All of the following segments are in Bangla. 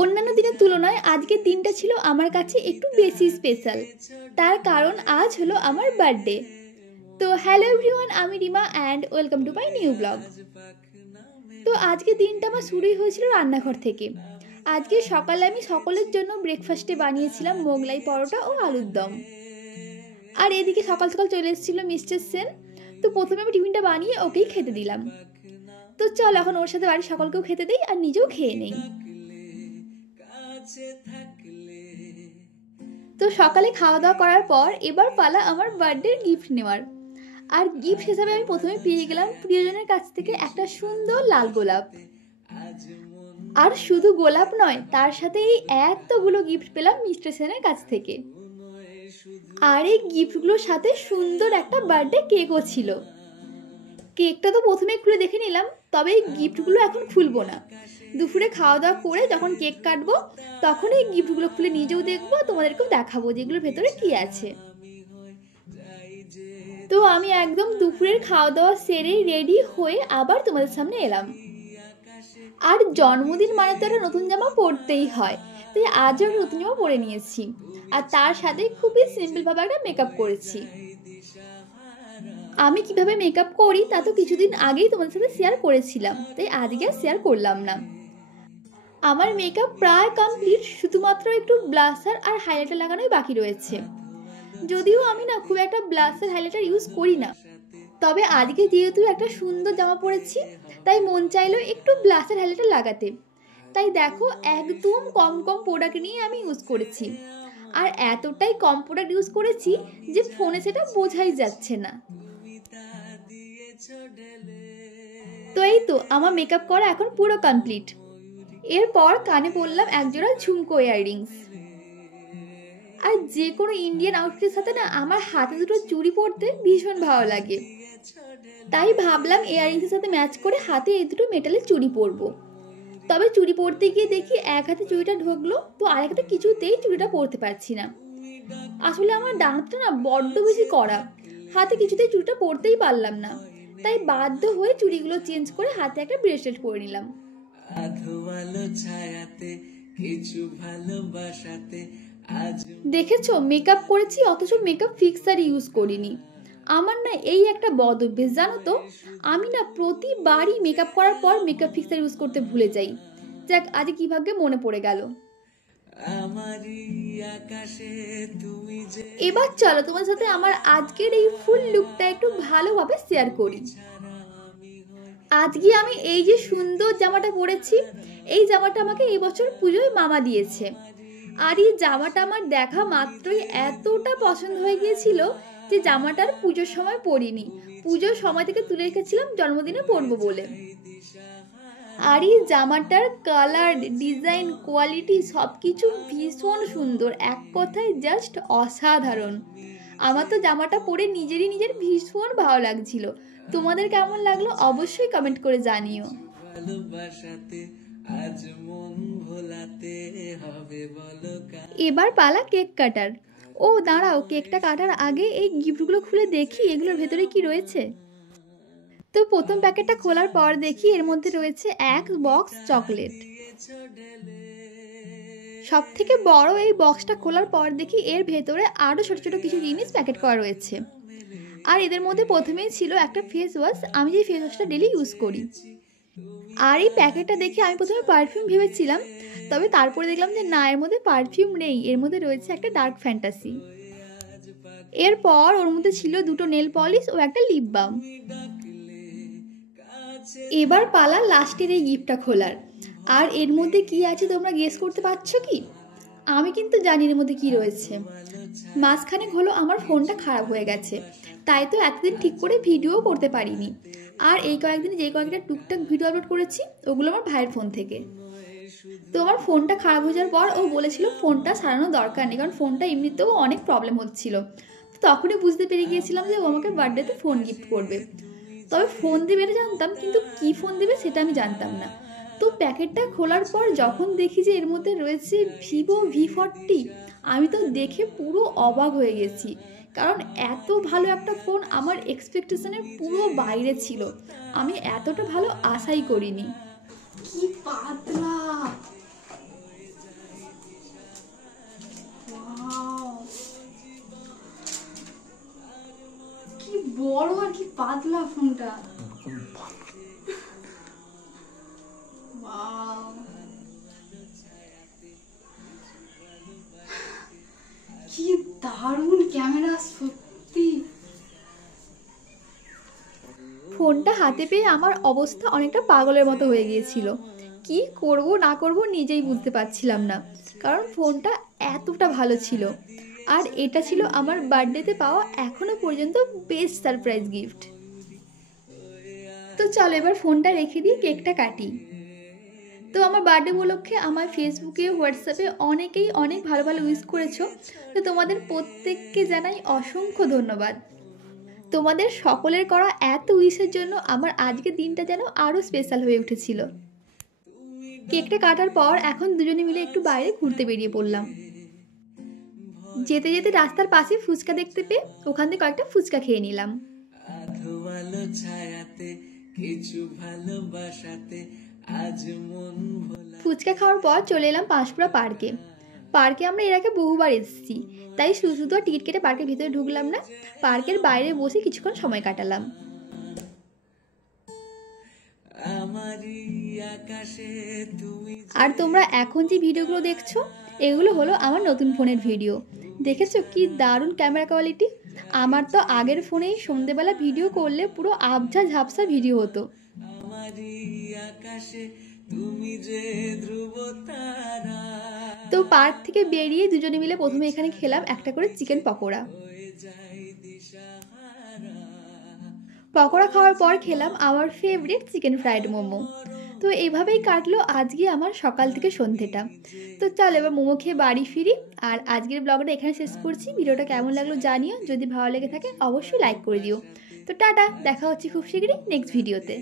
অন্যান্য দিনের তুলনায় আজকের দিনটা ছিল আমার কাছে একটু বেশি স্পেশাল। তার কারণ আজ হলো আমার বার্থডে। তো হ্যালো এভরিওয়ান, আমি Rima and welcome to my new blog. তো আজকের দিনটা আমার শুরুই হয়েছিল রান্নাঘর থেকে। আজকে সকালে আমি সকলের জন্য ব্রেকফাস্টে বানিয়েছিলাম মোগলাই পরোটা ও আলুর দম। আর এদিকে সকাল সকাল চলে এসেছিলো মিস্টার সেন। তো প্রথমে আমি টিফিনটা বানিয়ে ওকেই খেতে দিলাম। তো চল এখন ওর সাথে বাড়ির সকলকেও খেতে দিই আর নিজেও খেয়ে নেই। তো সকালে খাওয়া দাওয়া করার পর এবার পালা আমার বার্থডে গিফট নেওয়ার। আর গিফট হিসাবে আমি প্রথমে পেয়ে গেলাম প্রিয়জনের কাছ থেকে একটা সুন্দর লাল গোলাপ। আর শুধু গোলাপ নয়, তার সাথে এই এতগুলো গিফট পেলাম মিস্টার সেনের কাছ থেকে। আর এই গিফটগুলোর সাথে সুন্দর একটা বার্থডে কেকও ছিল। কেকটা তো প্রথমে খুলে দেখে নিলাম, তবে এই গিফটগুলো এখন খুলবো না। দুপুরে খাওয়া দাওয়া করে যখন কেক কাটবো তখন এই গিফটগুলো খুলে নিজেও দেখবো, তোমাদেরকেও দেখাবো যেগুলোর ভেতরে কি আছে। তো আমি একদম দুপুরের খাওয়া দাওয়া সেরে রেডি হয়ে আবার তোমাদের সামনে এলাম। আর জন্মদিন মানে তো একটা নতুন জামা পরতেই হয়, তাই আজও একটা নতুন জামা পরে নিয়েছি। আর তার সাথে খুবই সিম্পলভাবে একটা মেকআপ করেছি। আমি কিভাবে মেকআপ করি তা তো কিছুদিন আগেই তোমাদের সাথে শেয়ার করেছিলাম, তাই আজকে আর শেয়ার করলাম না। আমার মেকআপ প্রায় কমপ্লিট, শুধুমাত্র একটু ব্লাশার আর হাইলাইটার লাগানোই বাকি রয়েছে। যদিও আমি না খুব একটা ব্লাশার হাইলাইটার ইউজ করি না, তবে আজকে যেহেতু একটা সুন্দর জামা পরেছি তাই মন চাইলো একটু ব্লাশার হাইলাইটার লাগাতে। তাই দেখো একদম কম কম প্রোডাক্ট নিয়ে আমি ইউজ করেছি। আর এতটাই কম প্রোডাক্ট ইউজ করেছি যে ফোনে সেটা বোঝাই যাচ্ছে না। তো এই তো আমার মেকআপ করা এখন পুরো কমপ্লিট। এরপর কানে পরলাম একজোড়া ঝুমকো ইয়াররিংস। আর যে কোনো ইন্ডিয়ান আউটফিটের সাথে না আমার হাতে দুটো চুড়ি পরতে ভীষণ ভালো লাগে, তাই ভাবলাম ইয়াররিংসের সাথে ম্যাচ করে হাতে এই দুটো মেটালের চুড়ি পরবো। তবে চুড়ি পরতে গিয়ে দেখি এক হাতে চুড়িটা ঢুকলো, তো আরেক হাতে কিছুতেই চুড়িটা পরতে পারছি না। আসলে আমার ডান হাতটা না বড্ড বেশি কড়া, হাতে কিছুতেই চুড়িটা পরতেই পারলাম না। তাই বাধ্য হয়ে চুড়িগুলো চেঞ্জ করে হাতে একটা ব্রেসলেট পরে নিলাম। দেখেছো মেকআপ করেছি অথচ মেকআপ ফিক্সার ইউজ করিনি। আমার না এই একটা বদ অভ্যেস, জানো তো, আমি না প্রতিবারই মেকআপ করার পর মেকআপ ফিক্সার ইউজ করতে ভুলে যাই। যাক, আজ কি ভাগ্যে মনে পড়ে গেল। এবার চলো তোমার সাথে আমার আজকের এই ফুল লুকটা একটু ভালোভাবে শেয়ার করি। আজকে আমি এই যে সুন্দর জামাটা পরেছি, এই জামাটা আমাকে এই বছর পুজোয় মামা দিয়েছে। আর এই জামাটা আমার দেখা মাত্রই এতটা পছন্দ হয়ে গিয়েছিল যে জামাটার পুজোর সময় পরিনি, পুজোর সময় থেকে তুলে রেখেছিলাম জন্মদিনে পরবো বলে। আর এই জামাটার কালার, ডিজাইন, কোয়ালিটি সব কিছু ভীষণ সুন্দর, এক কথায় জাস্ট অসাধারণ। আমার তো জামাটা পরে নিজের ভীষণ ভালো লাগছিল। তোমাদের কেমন লাগলো অবশ্যই কমেন্ট করে জানিও। এবার পালা কেক কাটার। ও দাঁড়াও, কেকটা কাটার আগে এই গিফটগুলো খুলে দেখি এগুলোর ভেতরে কি রয়েছে। তো প্রথম প্যাকেটটা খোলার পর দেখি এর মধ্যে রয়েছে এক বক্স চকলেট। সব থেকে বড় এই বক্সটা খোলার পর দেখি এর ভেতরে আরো ছোট ছোট কিছু জিনিস প্যাকেট করা রয়েছে। আর এদের মধ্যে প্রথমেই ছিল একটা ফেস ওয়াশ, আমি যে ফেস ওয়াশটা ডেলি ইউজ করি। আর এই প্যাকেটটা দেখে আমি প্রথমে পারফিউম ভেবেছিলাম, তবে তারপরে দেখলাম যে না, এর মধ্যে পারফিউম নেই, এর মধ্যে রয়েছে একটা ডার্ক ফ্যান্টাসি। এরপর ওর মধ্যে ছিল দুটো নেল পলিশ ও একটা লিপ বাম। এবার পালা লাস্টের এই গিফটটা খোলার। আর এর মধ্যে কি আছে তোমরা গেস করতে পারছো কি? আমি কিন্তু জানি এর মধ্যে কি রয়েছে। মাঝখানেক হলো আমার ফোনটা খারাপ হয়ে গেছে, তাই তো এতদিন ঠিক করে ভিডিও করতে পারিনি। আর এই কয়েকদিন যে কয়েকটা টুকটাক ভিডিও আপলোড করেছি ওগুলো আমার ভাইয়ের ফোন থেকে। তো আমার ফোনটা খারাপ হয়ে যাওয়ার পর ও বলেছিল ফোনটা সারানোর দরকার নেই, কারণ ফোনটা এমনিতেও অনেক প্রবলেম হচ্ছিল। তো তখনই বুঝতে পেরে গিয়েছিলাম যে ও আমাকে বার্থডেতে ফোন গিফট করবে। তবে ফোন দেবে এটা জানতাম, কিন্তু কি ফোন দেবে সেটা আমি জানতাম না। তো প্যাকেটটা খোলার পর যখন দেখি যে এর মধ্যে রয়েছে ভিভো V40, আমি তো দেখে পুরো অবাক হয়ে গেছি, কারণ এত ভালো একটা ফোন আমার এক্সপেকটেশনের পুরো বাইরে ছিল। আমি এতটা ভালো আশাই করিনি। কি পাতলা! ফোনটা। ওয়াও, কি দারুণ ক্যামেরা সত্যি। ফোনটা হাতে পেয়ে আমার অবস্থা অনেকটা পাগলের মতো হয়ে গিয়েছিল। কি করব না করব নিজেই বুঝতে পারছিলাম না, কারণ ফোনটা এতটা ভালো ছিল। আর এটা ছিল আমার বার্থডেতে পাওয়া এখনো পর্যন্ত বেস্ট সারপ্রাইজ গিফট। তো চলো এবার ফোনটা রেখে দিয়ে কেকটা কাটি। তো আমার বার্থডে উপলক্ষে আমার ফেসবুকে হোয়াটসঅ্যাপে অনেকেই অনেক ভালো ভালো উইশ করেছো। তো তোমাদের প্রত্যেককে জানাই অসংখ্য ধন্যবাদ। তোমাদের সকলের করা এত উইশের জন্য আমার আজকের দিনটা যেন আরও স্পেশাল হয়ে উঠেছিল। কেকটা কাটার পর এখন দুজনে মিলে একটু বাইরে ঘুরতে বেরিয়ে পড়লাম। যেতে যেতে রাস্তার পাশে ফুচকা দেখতে পেয়ে ওখান থেকে কয়েকটা ফুচকা খেয়ে নিলাম। ফুচকা খাওয়ার পর চলে এলাম পাঁশকুড়া পার্কে। পার্কে আমরা এর আগে বহুবার এসেছি, তাই শুধু শুধু টিকিট কেটে পার্কের ভিতরে ঢুকলাম না, পার্কের বাইরে বসে কিছুক্ষণ সময় কাটালাম। আর তোমরা এখন যে ভিডিওগুলো দেখছো এগুলো হলো আমার নতুন ফোনের ভিডিও। দেখেছো কি দারুণ ক্যামেরা কোয়ালিটি। আমার তো আগের ফোনেই সন্ধেবেলা ভিডিও করলে পুরো আবঝা ঝাপসা ভিডিও হতো। তো পার্ক থেকে বেরিয়ে দুজনে মিলে প্রথমে এখানে খেলাম একটা করে চিকেন পকোড়া। পকোড়া খাওয়ার পর খেলাম আমার ফেভারিট চিকেন ফ্রাইড মোমো। তো এইভাবেই কাটলো আজকে আমার সকাল থেকে সন্ধেটা। তো চল এবার মোমো খেয়ে বাড়ি ফিরি। আর আজকের ব্লগটা এখানে শেষ করছি। ভিডিওটা কেমন লাগলো জানিও, যদি ভালো লেগে থাকে অবশ্যই লাইক করে দিও। তো টাটা, দেখা হচ্ছে খুব শীঘ্রই নেক্সট ভিডিওতে।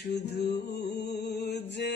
শুধু যে